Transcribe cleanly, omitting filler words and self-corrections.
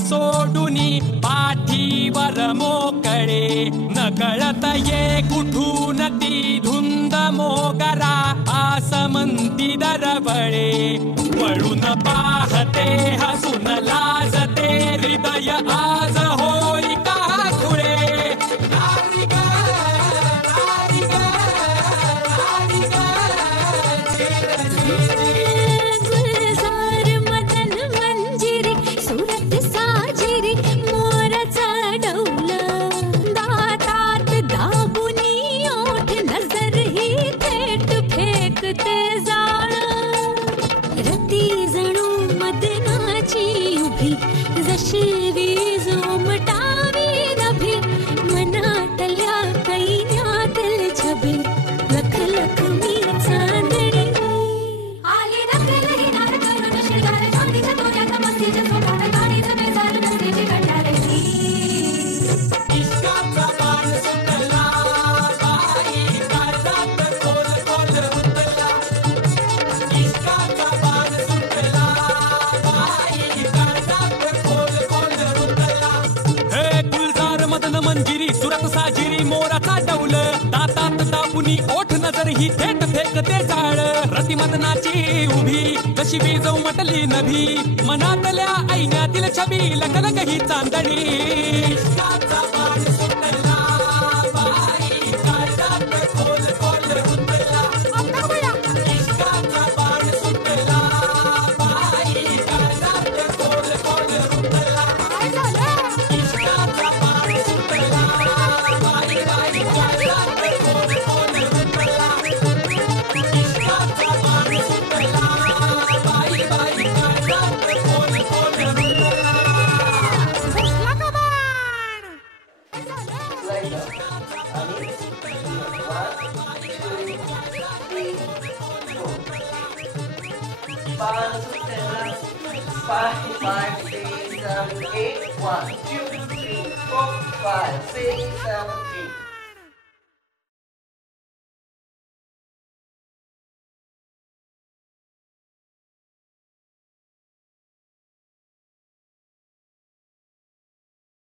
सोडुनी पाठीवर मोकळे नकळत ये कुठून ती धुंद मोगरा आसमंती दरवळे वळून पाहते हसून लाजते हृदय आज होई का खुळे ओठ नजर ही थेट फेकते जाळ रतिमदनाची उभी जशी वीज उमटली नभी मनातल्या ऐण्यातील छबी लखलख ही चांदणी Five, 5, 6, 7, 8. 1, 2, 3, 4, 5, 6, 7, 8.